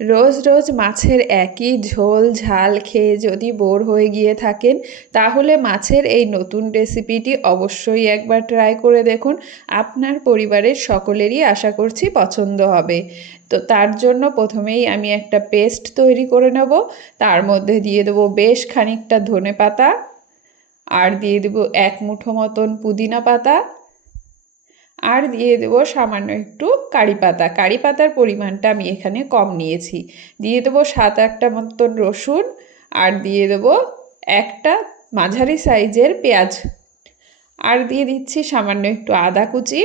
রোজ রোজ মাছের একই ঝোল ঝাল খেয়ে যদি বোর হয়ে গিয়ে থাকেন, তাহলে মাছের এই নতুন রেসিপিটি অবশ্যই একবার ট্রাই করে দেখুন। আপনার পরিবারের সকলেরই আশা করছি পছন্দ হবে। তো তার জন্য প্রথমেই আমি একটা পেস্ট তৈরি করে নেব। তার মধ্যে দিয়ে দেবো বেশ খানিকটা ধনেপাতা, আর দিয়ে দেবো 1 মুঠো মতন পুদিনা পাতা, আর দিয়ে দেবো সামান্য একটু কারি পাতা। কারি পাতার পরিমাণটা আমি এখানে কম নিয়েছি। দিয়ে দেবো 7-8টা মতন রসুন, আর দিয়ে দেবো একটা মাঝারি সাইজের পেঁয়াজ, আর দিয়ে দিচ্ছি সামান্য একটু আদা কুচি,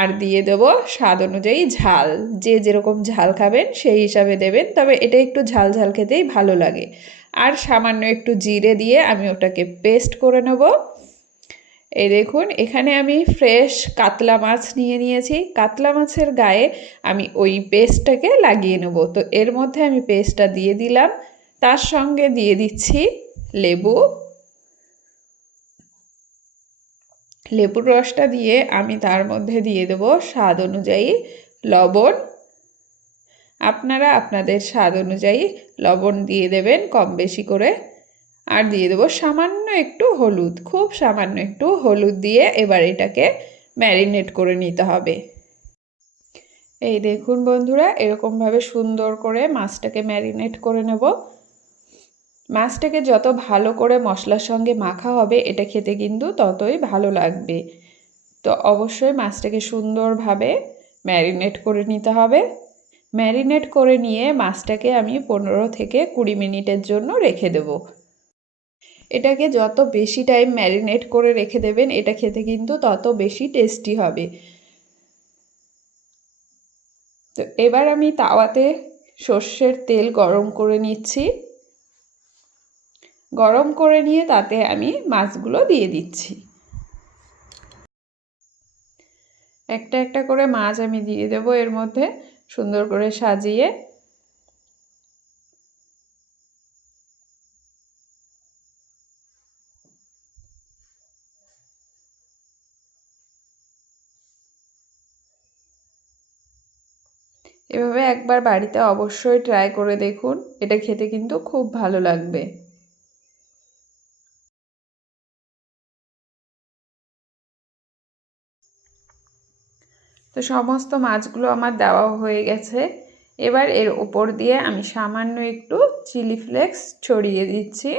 আর দিয়ে দেবো স্বাদ অনুযায়ী ঝাল। যে যেরকম ঝাল খাবেন সেই হিসাবে দেবেন, তবে এটা একটু ঝাল ঝাল খেতেই ভালো লাগে। আর সামান্য একটু জিরে দিয়ে আমি ওটাকে পেস্ট করে নেব। এই দেখুন, এখানে আমি ফ্রেশ কাতলা মাছ নিয়ে নিয়েছি। কাতলা মাছের গায়ে আমি ওই পেস্টটাকে লাগিয়ে নেব। তো এর মধ্যে আমি পেস্টটা দিয়ে দিলাম, তার সঙ্গে দিয়ে দিচ্ছি লেবু। লেবুর রসটা দিয়ে আমি তার মধ্যে দিয়ে দেবো স্বাদ অনুযায়ী লবণ। আপনারা আপনাদের স্বাদ অনুযায়ী লবণ দিয়ে দেবেন কম বেশি করে। আর দিয়ে দেবো সামান্য একটু হলুদ, খুব সামান্য একটু হলুদ দিয়ে এবার এটাকে ম্যারিনেট করে নিতে হবে। এই দেখুন বন্ধুরা, এরকমভাবে সুন্দর করে মাছটাকে ম্যারিনেট করে নেব। মাছটাকে যত ভালো করে মশলার সঙ্গে মাখা হবে, এটা খেতে কিন্তু ততই ভালো লাগবে। তো অবশ্যই মাছটাকে সুন্দরভাবে ম্যারিনেট করে নিতে হবে। ম্যারিনেট করে নিয়ে মাছটাকে আমি 15 থেকে 20 মিনিটের জন্য রেখে দেব। এটাকে যত বেশি টাইম ম্যারিনেট করে রেখে দেবেন, এটা খেতে কিন্তু তত বেশি টেস্টি হবে। তো এবার আমি তাওয়াতে সর্ষের তেল গরম করে নিচ্ছি। গরম করে নিয়ে তাতে আমি মাছগুলো দিয়ে দিচ্ছি। একটা একটা করে মাছ আমি দিয়ে দেবো এর মধ্যে, সুন্দর করে সাজিয়ে। এভাবে একবার বাড়িতে অবশ্যই ট্রাই করে দেখুন, এটা খেতে কিন্তু খুব ভালো লাগবে। তো সমস্ত মাছগুলো আমার দেওয়া হয়ে গেছে। এবার এর ওপর দিয়ে আমি সামান্য একটু চিলি ফ্লেক্স ছড়িয়ে দিচ্ছি।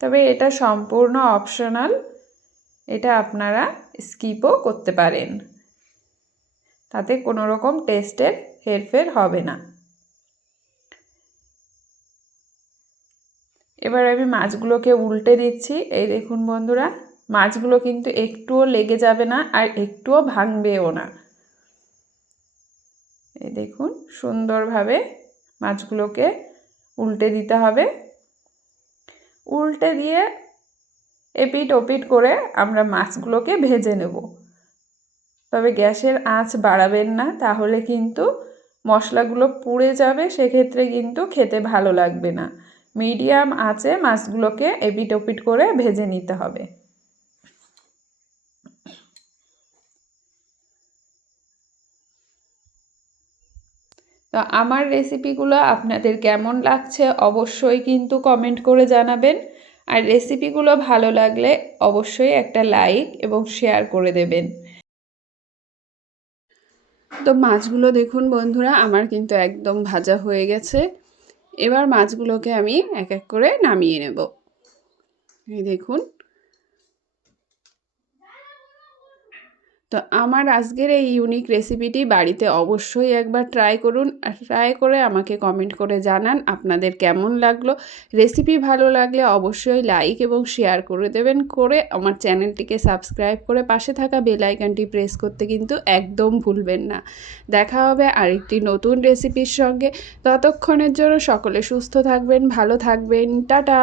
তবে এটা সম্পূর্ণ অপশনাল, এটা আপনারা স্কিপও করতে পারেন, তাতে কোনো রকম টেস্টের হেরফের হবে না। এবার আমি মাছগুলোকে উল্টে দিচ্ছি। এই দেখুন বন্ধুরা, মাছগুলো কিন্তু একটুও লেগে যাবে না আর একটুও ভাঙবেও না। এই দেখুন, সুন্দরভাবে মাছগুলোকে উল্টে দিতে হবে। উল্টে দিয়ে এপিট ওপিট করে আমরা মাছগুলোকে ভেজে নেব। তবে গ্যাসের আঁচ বাড়াবেন না, তাহলে কিন্তু মশলাগুলো পুড়ে যাবে, সেক্ষেত্রে কিন্তু খেতে ভালো লাগবে না। মিডিয়াম আঁচে মাছগুলোকে এপিট ওপিট করে ভেজে নিতে হবে। তো আমার রেসিপিগুলো আপনাদের কেমন লাগছে অবশ্যই কিন্তু কমেন্ট করে জানাবেন। আর রেসিপিগুলো ভালো লাগলে অবশ্যই একটা লাইক এবং শেয়ার করে দেবেন। তো মাছগুলো দেখুন বন্ধুরা, আমার কিন্তু একদম ভাজা হয়ে গেছে। এবার মাছগুলোকে আমি এক এক করে নামিয়ে নেব। এই দেখুন। তো আমার আজকের এই ইউনিক রেসিপিটি বাড়িতে অবশ্যই একবার ট্রাই করুন। আর ট্রাই করে আমাকে কমেন্ট করে জানান আপনাদের কেমন লাগলো। রেসিপি ভালো লাগলে অবশ্যই লাইক এবং শেয়ার করে দেবেন। করে আমার চ্যানেলটিকে সাবস্ক্রাইব করে পাশে থাকা বেল আইকনটি প্রেস করতে কিন্তু একদম ভুলবেন না। দেখা হবে আরেকটি নতুন রেসিপির সঙ্গে। ততক্ষণের জন্য সকলে সুস্থ থাকবেন, ভালো থাকবেন। টাটা।